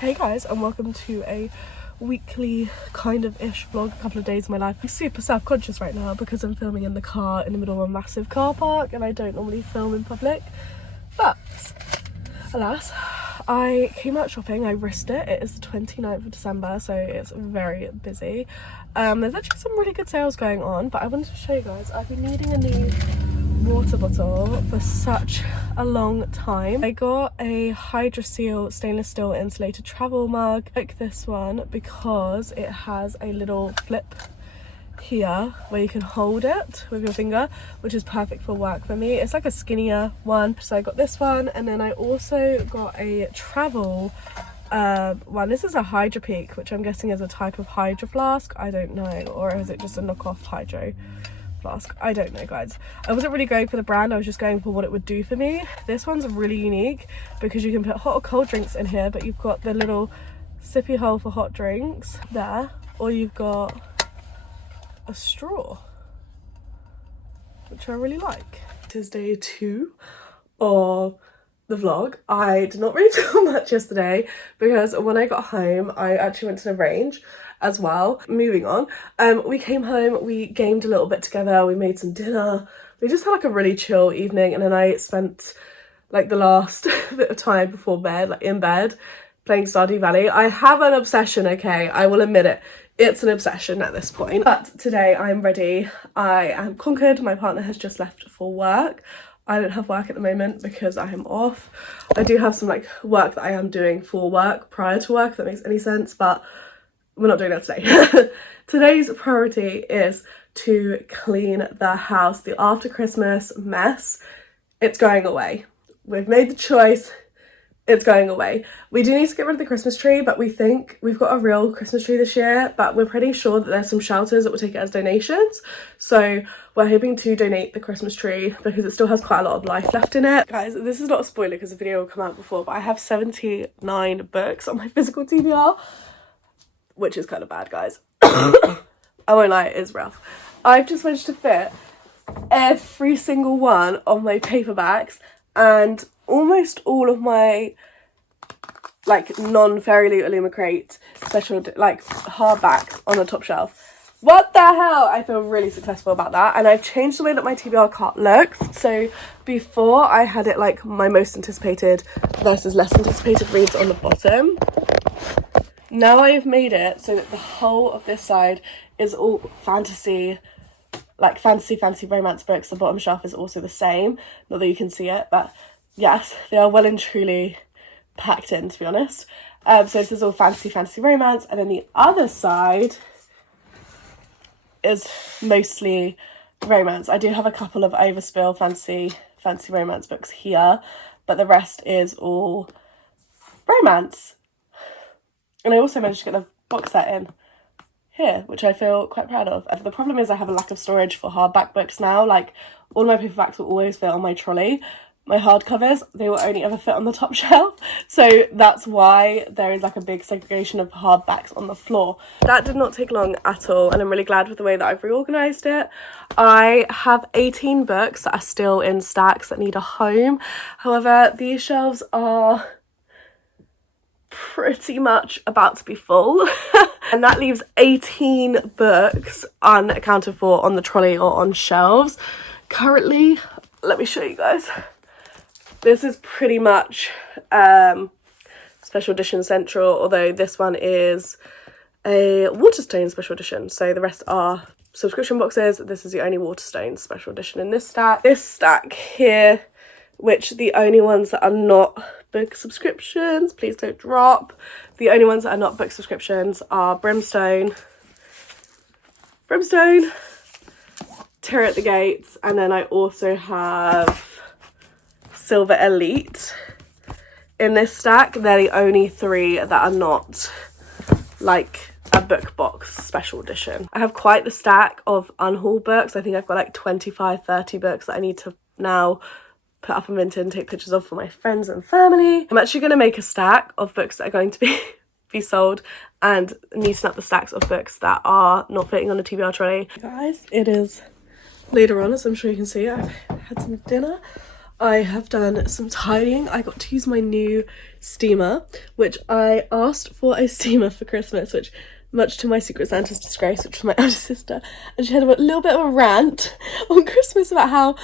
Hey guys, and welcome to a weekly kind of ish vlog, a couple of days of my life. I'm super self-conscious right now because I'm filming in the car in the middle of a massive car park and I don't normally film in public, but alas, I came out shopping. I risked it. It is the 29th of December, so it's very busy. There's actually some really good sales going on, but I wanted to show you guys. I've been needing a new water bottle for such a long time. I got a Hydroseal stainless steel insulated travel mug like this one because it has a little flip here where you can hold it with your finger, which is perfect for work for me. It's like a skinnier one, so I got this one, and then I also got a travel one. This is a Hydro Peak, which I'm guessing is a type of hydro flask. I don't know, or is it just a knockoff hydro flask? I don't know, guys. I wasn't really going for the brand, I was just going for what it would do for me. This one's really unique because you can put hot or cold drinks in here, but you've got the little sippy hole for hot drinks there, or you've got a straw, which I really like. It is day 2 of the vlog. I did not really film much yesterday because when I got home I actually went to the range as well. Moving on, we came home, we gamed a little bit together, we made some dinner, we just had like a really chill evening, and then I spent like the last bit of time before bed, like in bed, playing Stardew Valley. I have an obsession, okay, I will admit it. It's an obsession at this point. But today I'm ready. I am conquered. My partner has just left for work. I don't have work at the moment because I am off. I do have some like work that I am doing for work prior to work, if that makes any sense, but we're not doing that today. Today's priority is to clean the house. The after Christmas mess, it's going away. We've made the choice. It's going away. We do need to get rid of the Christmas tree, but we think we've got a real Christmas tree this year, but we're pretty sure that there's some shelters that will take it as donations. So we're hoping to donate the Christmas tree because it still has quite a lot of life left in it. Guys, this is not a spoiler because the video will come out before, but I have 79 books on my physical TBR, which is kind of bad, guys. I won't lie, it is rough. I've just managed to fit every single one of my paperbacks and almost all of my like non-Fairy Loot Illumicrate special like hardbacks on the top shelf. What the hell? I feel really successful about that, and I've changed the way that my TBR cart looks. So before I had it like my most anticipated versus less anticipated reads on the bottom. Now I've made it so that the whole of this side is all fantasy, like fantasy romance books. The bottom shelf is also the same, not that you can see it, but yes, they are well and truly packed in, to be honest. So this is all fantasy romance, and then the other side is mostly romance. I do have a couple of overspill fantasy romance books here, but the rest is all romance. And I also managed to get a box set in here, which I feel quite proud of. The problem is I have a lack of storage for hardback books now. Like, all my paperbacks will always fit on my trolley. My hardcovers, they will only ever fit on the top shelf. So that's why there is like a big segregation of hardbacks on the floor. That did not take long at all, and I'm really glad with the way that I've reorganised it. I have 18 books that are still in stacks that need a home. However, these shelves are pretty much about to be full. And that leaves 18 books unaccounted for on the trolley or on shelves. Currently, let me show you guys. This is pretty much special edition central, although this one is a Waterstone special edition, so the rest are subscription boxes. This is the only Waterstone special edition in this stack. This stack here, which the only ones that are not book subscriptions, please don't drop. The only ones that are not book subscriptions are Brimstone, Terror at the Gates, and then I also have Silver Elite in this stack. They're the only 3 that are not like a book box special edition. I have quite the stack of unhaul books. I think I've got like 25-30 books that I need to now put up on Vinted and take pictures of for my friends and family. I'm actually going to make a stack of books that are going to be sold and neaten up the stacks of books that are not fitting on the TBR trolley. Guys, it is later on, as I'm sure you can see. I've had some dinner. I have done some tidying. I got to use my new steamer, which I asked for a steamer for Christmas, which much to my Secret Santa's disgrace, which was my elder sister, and she had a little bit of a rant on Christmas about how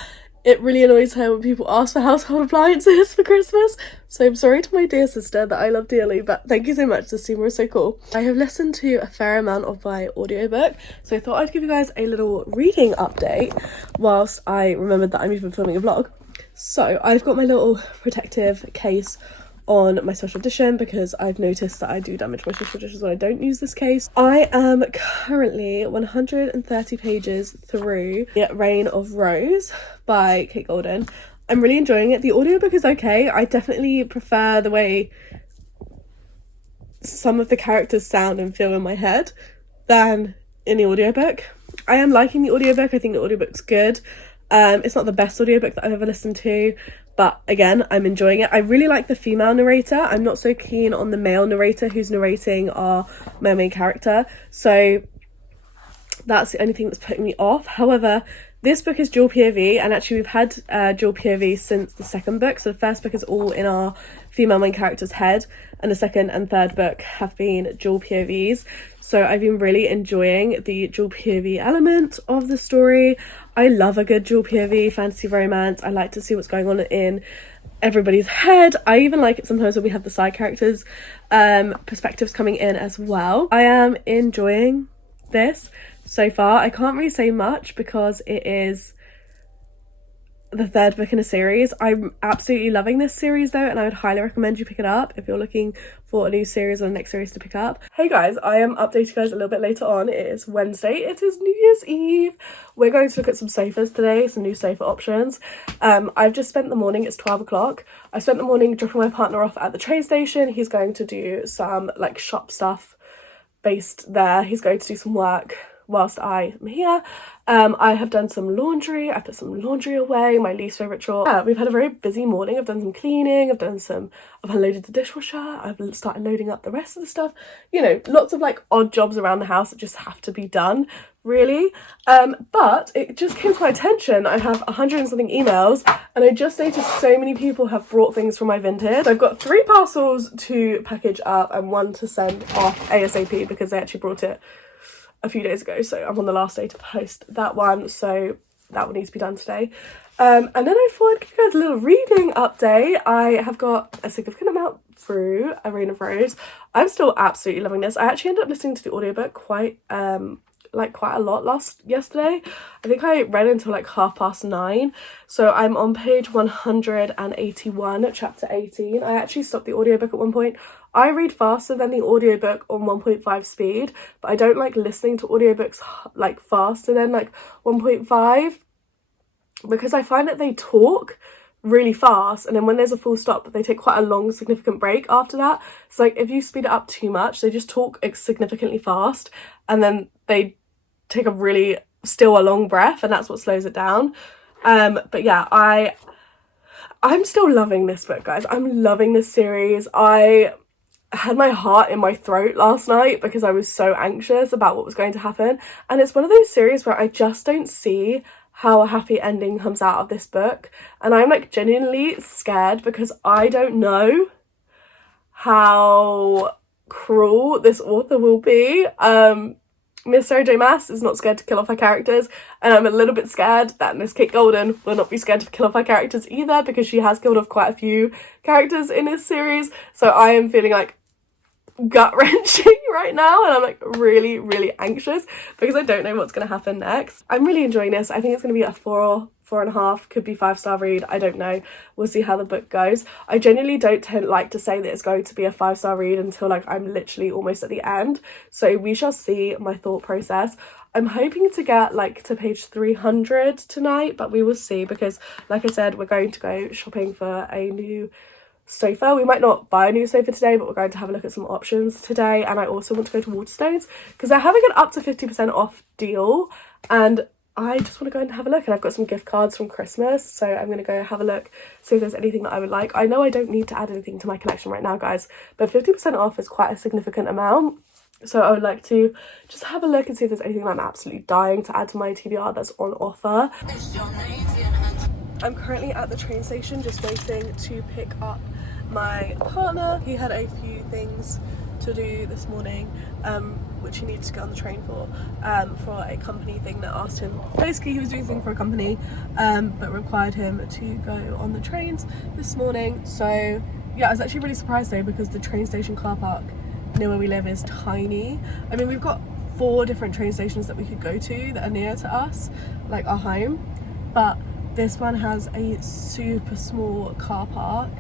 it really annoys her when people ask for household appliances for Christmas. So I'm sorry to my dear sister that I love dearly, but thank you so much. The steamer is so cool. I have listened to a fair amount of my audiobook, so I thought I'd give you guys a little reading update whilst I remembered that I'm even filming a vlog. So I've got my little protective case on my special edition because I've noticed that I do damage my special editions when I don't use this case. I am currently 130 pages through Reign of Rose by Kate Golden. I'm really enjoying it. The audiobook is okay. I definitely prefer the way some of the characters sound and feel in my head than in the audiobook. I am liking the audiobook. I think the audiobook's good. It's not the best audiobook that I've ever listened to, but again, I'm enjoying it. I really like the female narrator. I'm not so keen on the male narrator who's narrating our mermaid character, so that's the only thing that's putting me off. However, this book is dual POV, and actually we've had dual POV since the second book. So the first book is all in our female main character's head, and the second and third book have been dual POVs. So I've been really enjoying the dual POV element of the story. I love a good dual POV fantasy romance. I like to see what's going on in everybody's head. I even like it sometimes when we have the side characters' perspectives coming in as well. I am enjoying this so far. I can't really say much because it is the third book in a series. I'm absolutely loving this series though, and I would highly recommend you pick it up if you're looking for a new series or the next series to pick up. Hey guys, I am updating you guys a little bit later on. It is Wednesday. It is New Year's Eve. We're going to look at some sofas today, some new sofa options. I've just spent the morning, it's 12 o'clock. I spent the morning dropping my partner off at the train station. He's going to do some like shop stuff based there. He's going to do some work whilst I am here. I have done some laundry. I put some laundry away, my least favourite chore. Yeah, we've had a very busy morning. I've done some cleaning, I've unloaded the dishwasher, I've started loading up the rest of the stuff. You know, lots of like odd jobs around the house that just have to be done, really. But it just came to my attention, I have 100 and something emails, and I just noticed so many people have brought things from my vintage. I've got 3 parcels to package up and 1 to send off ASAP because they actually brought it a few days ago, so I'm on the last day to post that one, so that one needs to be done today. And then I thought I'd give you guys a little reading update. I have got a significant amount through A Reign of Rose. I'm still absolutely loving this. I actually ended up listening to the audiobook quite a lot yesterday. I think I read until like 9:30, so I'm on page 181, chapter 18. I actually stopped the audiobook at one point. I read faster than the audiobook on 1.5 speed, but I don't like listening to audiobooks like faster than like 1.5 because I find that they talk really fast, and then when there's a full stop they take quite a long significant break after that. So like if you speed it up too much, they just talk significantly fast and then they take a long breath, and that's what slows it down. But yeah, I'm still loving this book, guys. I'm loving this series. I had my heart in my throat last night because I was so anxious about what was going to happen, and it's one of those series where I just don't see how a happy ending comes out of this book, and I'm like genuinely scared because I don't know how cruel this author will be. Miss Sarah J Maas is not scared to kill off her characters, and I'm a little bit scared that Miss Kate Golden will not be scared to kill off her characters either, because she has killed off quite a few characters in this series. So I am feeling like gut-wrenching right now, and I'm like really, really anxious because I don't know what's going to happen next. I'm really enjoying this. I think it's going to be a 4.5, could be 5-star read. I don't know. We'll see how the book goes. I genuinely don't like to say that it's going to be a 5-star read until like I'm literally almost at the end. So we shall see my thought process. I'm hoping to get like to page 300 tonight, but we will see because like I said, we're going to go shopping for a new sofa. We might not buy a new sofa today, but we're going to have a look at some options today. And I also want to go to Waterstones because they're having an up to 50% off deal, and I just want to go and have a look. And I've got some gift cards from Christmas, so I'm going to go have a look, see if there's anything that I would like. I know I don't need to add anything to my collection right now, guys, but 50% off is quite a significant amount. So I would like to just have a look and see if there's anything that I'm absolutely dying to add to my TBR that's on offer. I'm currently at the train station just waiting to pick up my partner. He had a few things to do this morning, which he needed to get on the train for a company thing that asked him. Basically, he was doing something for a company, but required him to go on the trains this morning. So yeah, I was actually really surprised though, because the train station car park near where we live is tiny. I mean, we've got 4 different train stations that we could go to that are near to us, like our home, but this one has a super small car park,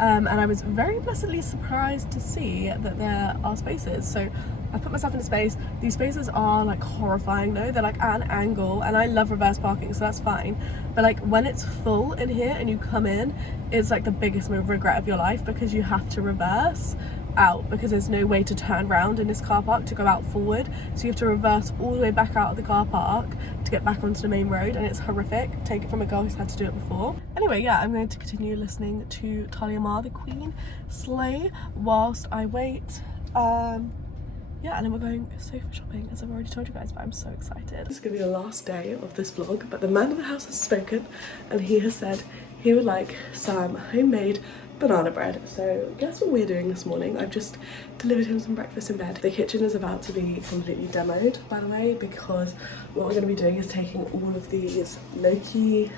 and I was very pleasantly surprised to see that there are spaces. So I put myself in a space. These spaces are like horrifying though, they're like at an angle, and I love reverse parking, so that's fine, but like when it's full in here and you come in, it's like the biggest regret of your life, because you have to reverse out because there's no way to turn around in this car park to go out forward, so you have to reverse all the way back out of the car park to get back onto the main road, and it's horrific. Take it from a girl who's had to do it before. Anyway, yeah, I'm going to continue listening to Talia Mar, the Queen, slay whilst I wait. Yeah, and then we're going sofa shopping, as I've already told you guys, but I'm so excited. This is gonna be the last day of this vlog, but the man of the house has spoken, and he has said he would like some homemade banana bread. So guess what we're doing this morning? I've just delivered him some breakfast in bed. The kitchen is about to be completely demoed, by the way, because what we're going to be doing is taking all of these low-key,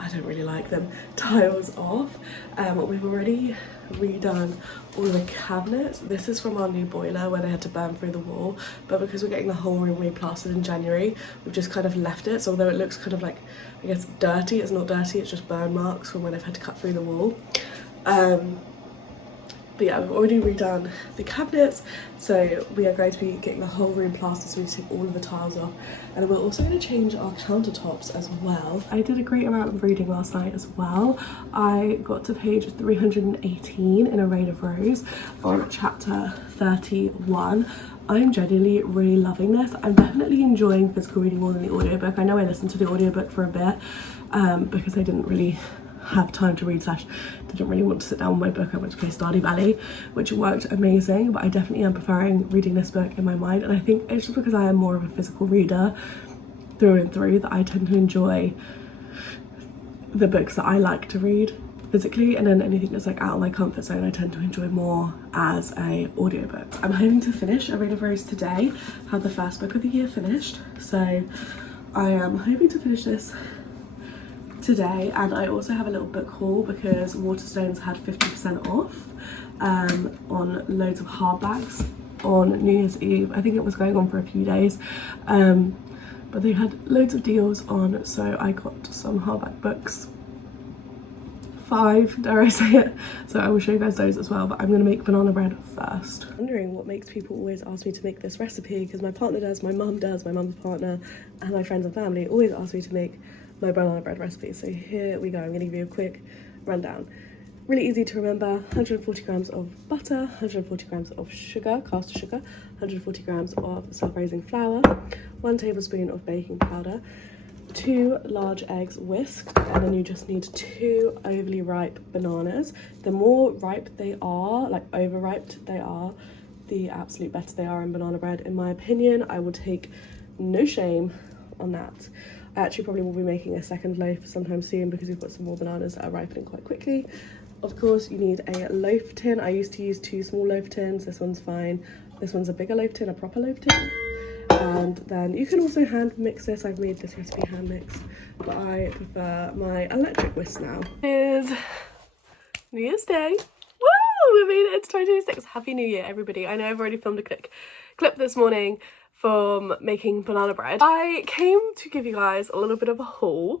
I don't really like them, tiles off. We've already redone all the cabinets. This is from our new boiler where they had to burn through the wall, but because we're getting the whole room replastered in January, we've just kind of left it. So although it looks kind of like, I guess, dirty, it's not dirty, it's just burn marks from when they've had to cut through the wall. But yeah, we've already redone the cabinets, so we are going to be getting the whole room plastered, so we take all of the tiles off, and we're also going to change our countertops as well. I did a great amount of reading last night as well. I got to page 318 in A Rain of Rose on chapter 31. I'm genuinely really loving this. I'm definitely enjoying physical reading more than the audiobook. I know I listened to the audiobook for a bit because I didn't really have time to read / didn't really want to sit down with my book. I went to play Stardew Valley, which worked amazing, but I definitely am preferring reading this book in my mind, and I think it's just because I am more of a physical reader through and through that I tend to enjoy the books that I like to read physically, and then anything that's like out of my comfort zone I tend to enjoy more as a audiobook. I'm hoping to finish A Rain of Rose today, have the first book of the year finished, so I am hoping to finish this today. And I also have a little book haul because Waterstones had 50% off on loads of hardbacks on New Year's Eve. I think it was going on for a few days, but they had loads of deals on, so I got some hardback books, 5, dare I say it, so I will show you guys those as well, but I'm going to make banana bread first. I'm wondering what makes people always ask me to make this recipe, because my partner does, my mum does, my mum's partner, and my friends and family always ask me to make my banana bread recipe. So here we go. I'm going to give you a quick rundown. Really easy to remember: 140 grams of butter, 140 grams of sugar, caster sugar, 140 grams of self-raising flour, 1 tablespoon of baking powder, 2 large eggs whisked, and then you just need 2 overly ripe bananas. The more ripe they are, like overripe they are, the absolute better they are in banana bread, in my opinion. I will take no shame on that. I actually probably will be making a second loaf sometime soon because we've got some more bananas that are ripening quite quickly. Of course, you need a loaf tin. I used to use 2 small loaf tins. This one's fine. This one's a bigger loaf tin, a proper loaf tin. And then you can also hand mix this. I've made this recipe hand mixed, but I prefer my electric whisk now. It is New Year's Day. Woo! We made it into 2026. Happy New Year, everybody. I know I've already filmed a clip this morning from making banana bread. I came to give you guys a little bit of a haul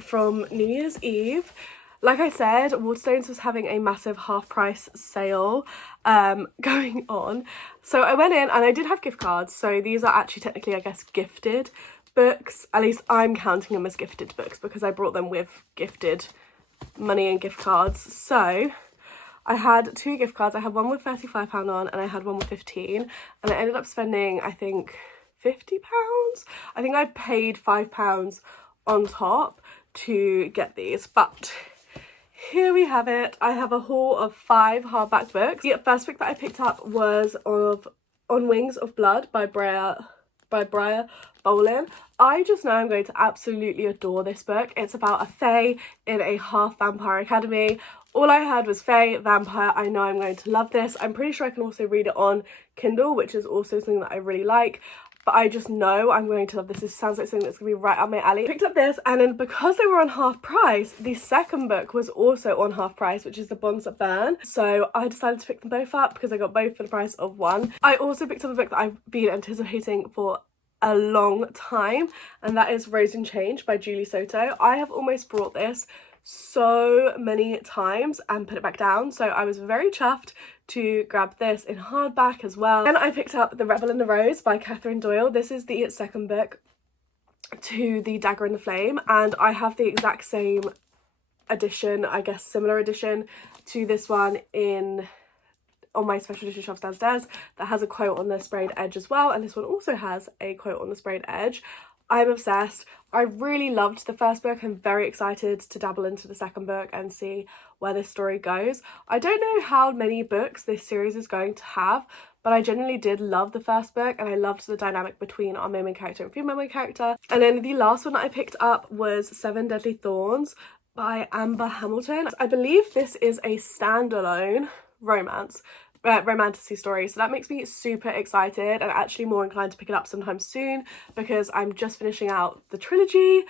from New Year's Eve. Like I said, Waterstones was having a massive half price sale going on. So I went in and I did have gift cards. So these are actually technically, I guess, gifted books. At least I'm counting them as gifted books because I brought them with gifted money and gift cards. So I had 2 gift cards. I had one with £35 on and I had one with 15, and I ended up spending, I think, £50. I think I paid £5 on top to get these, but here we have it. I have a haul of 5 hardback books. The first book that I picked up was On Wings of Blood by Brea by Briar Bolin. I just know I'm going to absolutely adore this book. It's about a fae in a half vampire academy. All I heard was fae, vampire. I know I'm going to love this. I'm pretty sure I can also read it on Kindle, which is also something that I really like. But I just know I'm going to love this. This sounds like something that's going to be right up my alley. I picked up this, and then because they were on half price, the second book was also on half price, which is The Bonds That Burn. So I decided to pick them both up because I got both for the price of one. I also picked up a book that I've been anticipating for a long time, and that is Rose and Change by Julie Soto. I have almost brought this so many times and put it back down, so I was very chuffed to grab this in hardback as well. Then I picked up The Rebel and the Rose by Catherine Doyle. This is the second book to The Dagger and the Flame, and I have the exact same edition, I guess similar edition to this one on my special edition shelves downstairs that has a quote on the sprayed edge as well, and this one also has a quote on the sprayed edge. I'm obsessed. I really loved the first book. I'm very excited to dabble into the second book and see where this story goes. I don't know how many books this series is going to have, but I genuinely did love the first book, and I loved the dynamic between our main character and female main character. And then the last one that I picked up was Seven Deadly Thorns by Amber Hamilton. I believe this is a standalone romantasy story, so that makes me super excited and actually more inclined to pick it up sometime soon, because I'm just finishing out the trilogy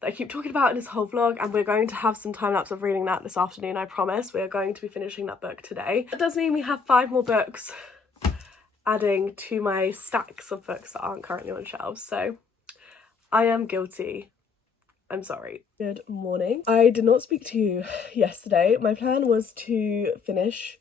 that I keep talking about in this whole vlog, and we're going to have some time lapse of reading that this afternoon. I promise. We're going to be finishing that book today. That does mean we have 5 more books adding to my stacks of books that aren't currently on shelves, so I am guilty. I'm sorry. Good morning. I did not speak to you yesterday. My plan was to finish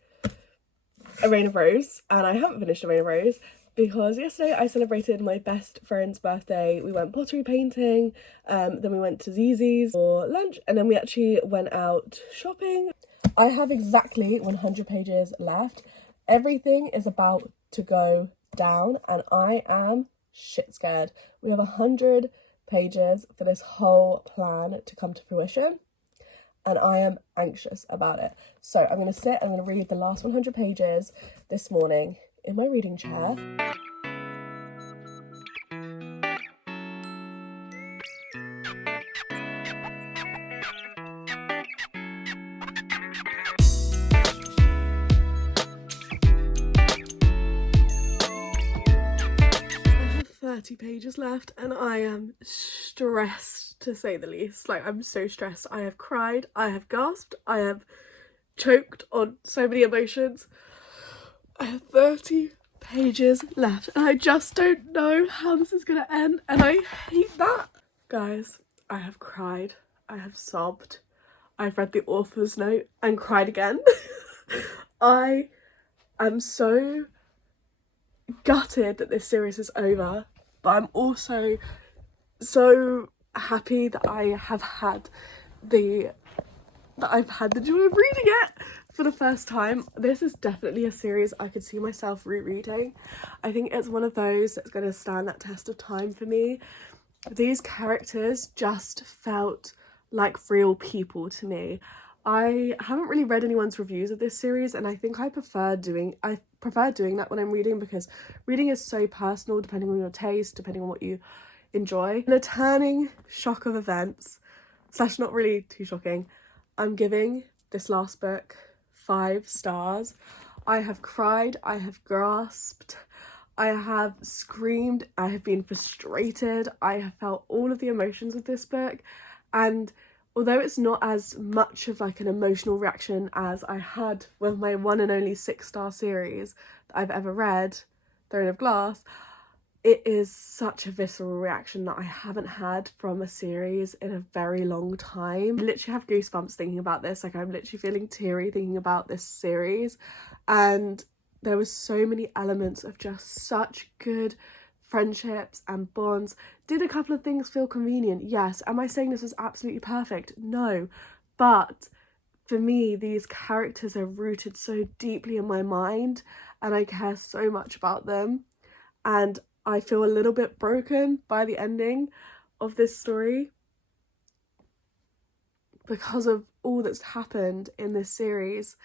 A Reign of Rose, and I haven't finished A Reign of Rose because yesterday I celebrated my best friend's birthday. We went pottery painting, then we went to Zzz's for lunch, and then we actually went out shopping. I have exactly 100 pages left. Everything is about to go down, and I am shit scared. We have 100 pages for this whole plan to come to fruition, and I am anxious about it. So I'm going to sit and I'm going to read the last 100 pages this morning in my reading chair. I have 30 pages left and I am stressed, to say the least. Like, I'm so stressed. I have cried, I have gasped, I have choked on so many emotions. I have 30 pages left and I just don't know how this is gonna end, and I hate that. Guys, I have cried, I have sobbed, I've read the author's note and cried again. I am so gutted that this series is over, but I'm also so happy that I've had the joy of reading it for the first time. This is definitely a series I could see myself rereading. I think it's one of those that's going to stand that test of time for me. These characters just felt like real people to me. I haven't really read anyone's reviews of this series, and I think I prefer doing that when I'm reading, because reading is so personal depending on your taste, depending on what you enjoy. In a turning shock of events, / not really too shocking, I'm giving this last book 5 stars. I have cried, I have grasped, I have screamed, I have been frustrated, I have felt all of the emotions of this book, and although it's not as much of like an emotional reaction as I had with my one and only 6-star series that I've ever read, Throne of Glass, it is such a visceral reaction that I haven't had from a series in a very long time. I literally have goosebumps thinking about this. Like, I'm literally feeling teary thinking about this series, and there was so many elements of just such good friendships and bonds. Did a couple of things feel convenient? Yes. Am I saying this was absolutely perfect? No. But for me, these characters are rooted so deeply in my mind, and I care so much about them, and I feel a little bit broken by the ending of this story because of all that's happened in this series.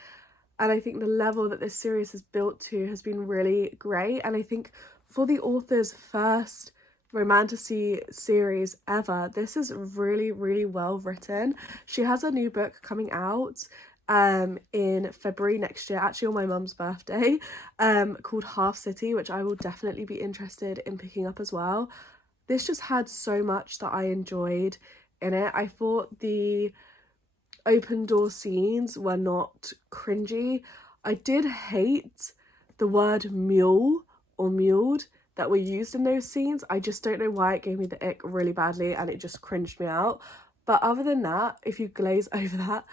And I think the level that this series has built to has been really great. And I think for the author's first romantasy series ever. This is really, really well written. She has a new book coming out in February next year, actually on my mum's birthday, called Half City, which I will definitely be interested in picking up as well. This just had so much that I enjoyed in it. I thought the open door scenes were not cringy. I did hate the word mule or muled that were used in those scenes. I just don't know why it gave me the ick really badly and it just cringed me out. But other than that, if you glaze over that,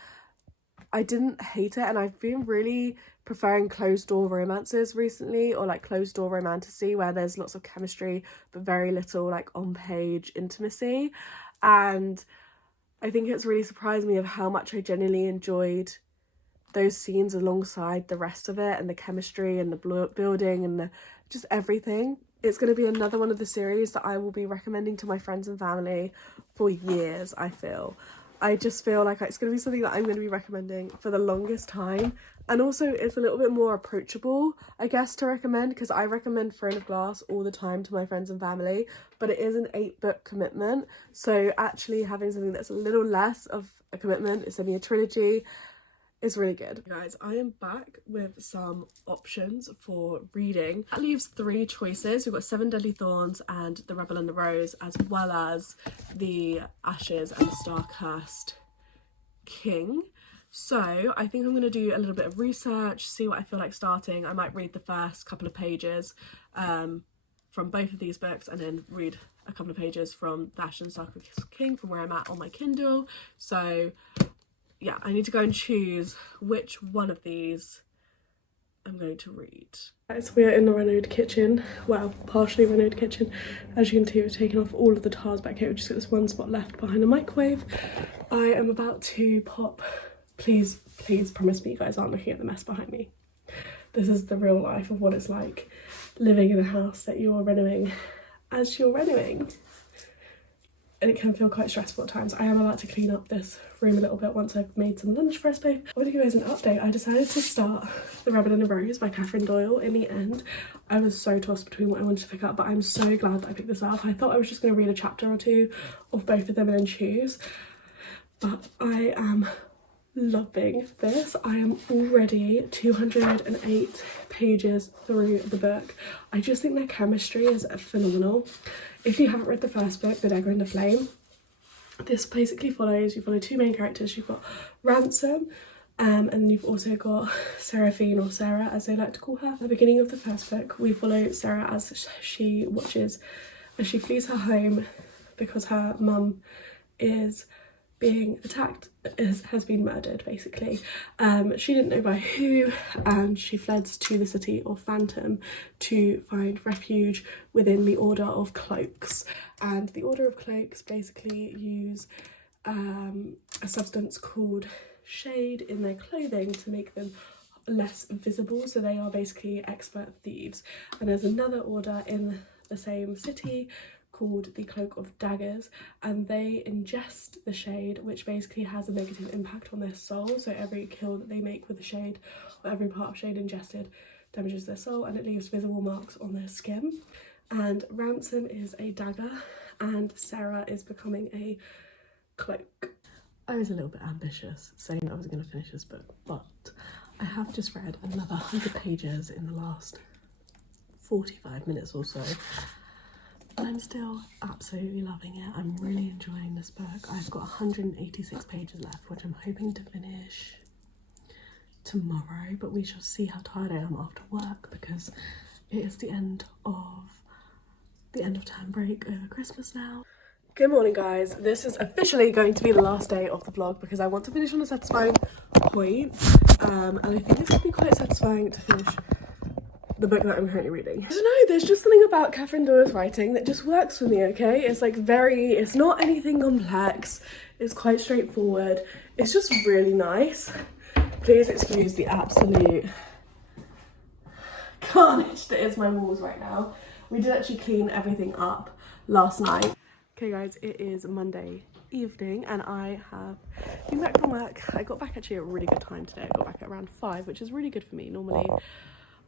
I didn't hate it, and I've been really preferring closed door romances recently, or like closed door romantasy where there's lots of chemistry but very little like on page intimacy. And I think it's really surprised me of how much I genuinely enjoyed those scenes alongside the rest of it, and the chemistry and the building and just everything. It's going to be another one of the series that I will be recommending to my friends and family for years, I feel. I just feel like it's going to be something that I'm going to be recommending for the longest time. And also it's a little bit more approachable, I guess, to recommend, because I recommend Throne of Glass all the time to my friends and family, but it is an 8-book commitment. So actually having something that's a little less of a commitment, it's only a trilogy, is really good. Guys, I am back with some options for reading. That leaves 3 choices. We've got Seven Deadly Thorns and The Rebel and the Rose, as well as The Ashes and the Star-Cursed King. So I think I'm going to do a little bit of research, see what I feel like starting. I might read the first couple of pages from both of these books, and then read a couple of pages from The Ashes and the Star-Cursed King from where I'm at on my Kindle. So yeah, I need to go and choose which one of these I'm going to read. Guys, we are in the Renaud kitchen. Well, partially Renaud kitchen. As you can see, we've taken off all of the tiles back here. We've just got this one spot left behind the microwave. I am about to pop. Please, please promise me you guys aren't looking at the mess behind me. This is the real life of what it's like living in a house that you're renovating as you're renovating. And it can feel quite stressful at times. I am about to clean up this room a little bit once I've made some lunch for us both. I want to give you guys an update. I decided to start The Rebel and the Rose by Catherine Doyle in the end. I was so tossed between what I wanted to pick up, but I'm so glad that I picked this up. I thought I was just going to read a chapter or two of both of them and then choose. But I am loving this. I am already 208 pages through the book. I just think their chemistry is phenomenal. If you haven't read the first book, The Dagger and the Flame, this basically follows, you follow 2 main characters. You've got Ransom, and you've also got Seraphine, or Sarah as they like to call her. At the beginning of the first book, we follow Sarah as she flees her home because her mum is being attacked, has been murdered basically. She didn't know by who, and she fled to the city of Phantom to find refuge within the Order of Cloaks. And the Order of Cloaks basically use a substance called shade in their clothing to make them less visible, so they are basically expert thieves. And there's another order in the same city called the Cloak of Daggers, and they ingest the shade, which basically has a negative impact on their soul. So every kill that they make with the shade, or every part of shade ingested, damages their soul, and it leaves visible marks on their skin. And Ransom is a dagger, and Sarah is becoming a cloak. I was a little bit ambitious saying that I was going to finish this book, but I have just read another 100 pages in the last 45 minutes or so. And I'm still absolutely loving it. I'm really enjoying this book. I've got 186 pages left, which I'm hoping to finish tomorrow, but we shall see how tired I am after work, because it is the end of term break over Christmas now. Good morning, guys. This is officially going to be the last day of the vlog because I want to finish on a satisfying point, and I think it's going to be quite satisfying to finish the book that I'm currently reading. I don't know, there's just something about Catherine Doyle's writing that just works for me, okay? It's like it's not anything complex, it's quite straightforward, it's just really nice. Please excuse the absolute carnage that is my walls right now. We did actually clean everything up last night. Okay guys, it is Monday evening and I have been back from work. I got back actually at a really good time today. I got back at around 5, which is really good for me. Normally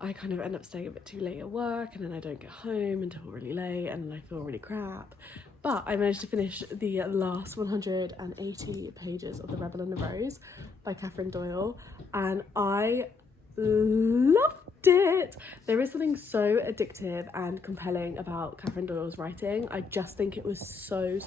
I kind of end up staying a bit too late at work, and then I don't get home until really late, and then I feel really crap. But I managed to finish the last 180 pages of The Rebel and the Rose by Catherine Doyle, and I loved it. There is something so addictive and compelling about Catherine Doyle's writing. I just think it was so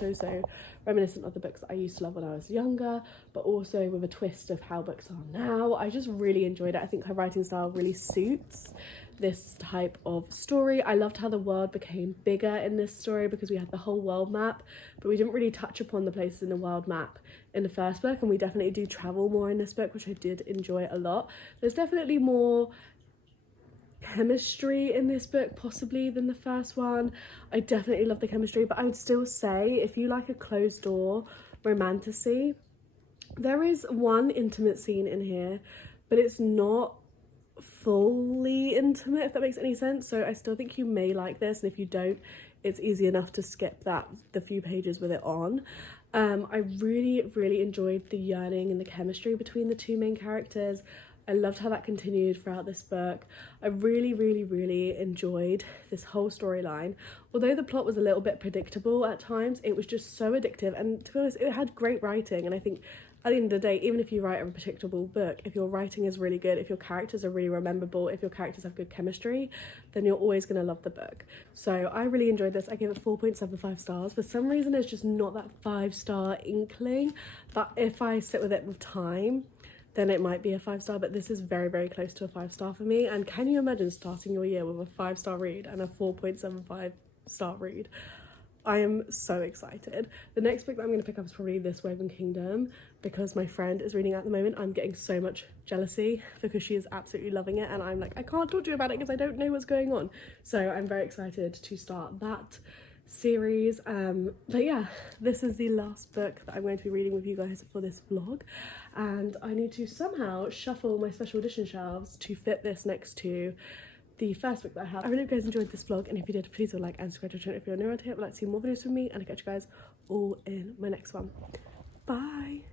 reminiscent of the books that I used to love when I was younger, but also with a twist of how books are now. I just really enjoyed it. I think her writing style really suits this type of story. I loved how the world became bigger in this story because we had the whole world map, but we didn't really touch upon the places in the world map in the first book, and we definitely do travel more in this book, which I did enjoy a lot. There's definitely more chemistry in this book possibly than the first one. I definitely love the chemistry, but I would still say if you like a closed door romantasy, there is one intimate scene in here, but it's not fully intimate, if that makes any sense. So I still think you may like this, and if you don't, it's easy enough to skip the few pages with it on. I really enjoyed the yearning and the chemistry between the two main characters. I loved how that continued throughout this book. I really enjoyed this whole storyline. Although the plot was a little bit predictable at times, it was just so addictive, and to be honest, it had great writing. And I think at the end of the day, even if you write a predictable book, if your writing is really good, if your characters are really rememberable, if your characters have good chemistry, then you're always going to love the book. So I really enjoyed this. I gave it 4.75 stars. For some reason, there's just not that 5-star inkling, but if I sit with it with time, then it might be a 5-star, but this is very close to a 5-star for me. And can you imagine starting your year with a 5-star read and a 4.75-star read? I am so excited. The next book that I'm going to pick up is probably This Woven Kingdom, because my friend is reading it at the moment. I'm getting so much jealousy because she is absolutely loving it, and I'm like, I can't talk to you about it because I don't know what's going on. So I'm very excited to start that series. But yeah, this is the last book that I'm going to be reading with you guys for this vlog, and I need to somehow shuffle my special edition shelves to fit this next to the first book that I have. I really hope you guys enjoyed this vlog, and if you did, please do like and subscribe to the channel if you're new around here. I'd like to see more videos from me, and I'll catch you guys all in my next one. Bye.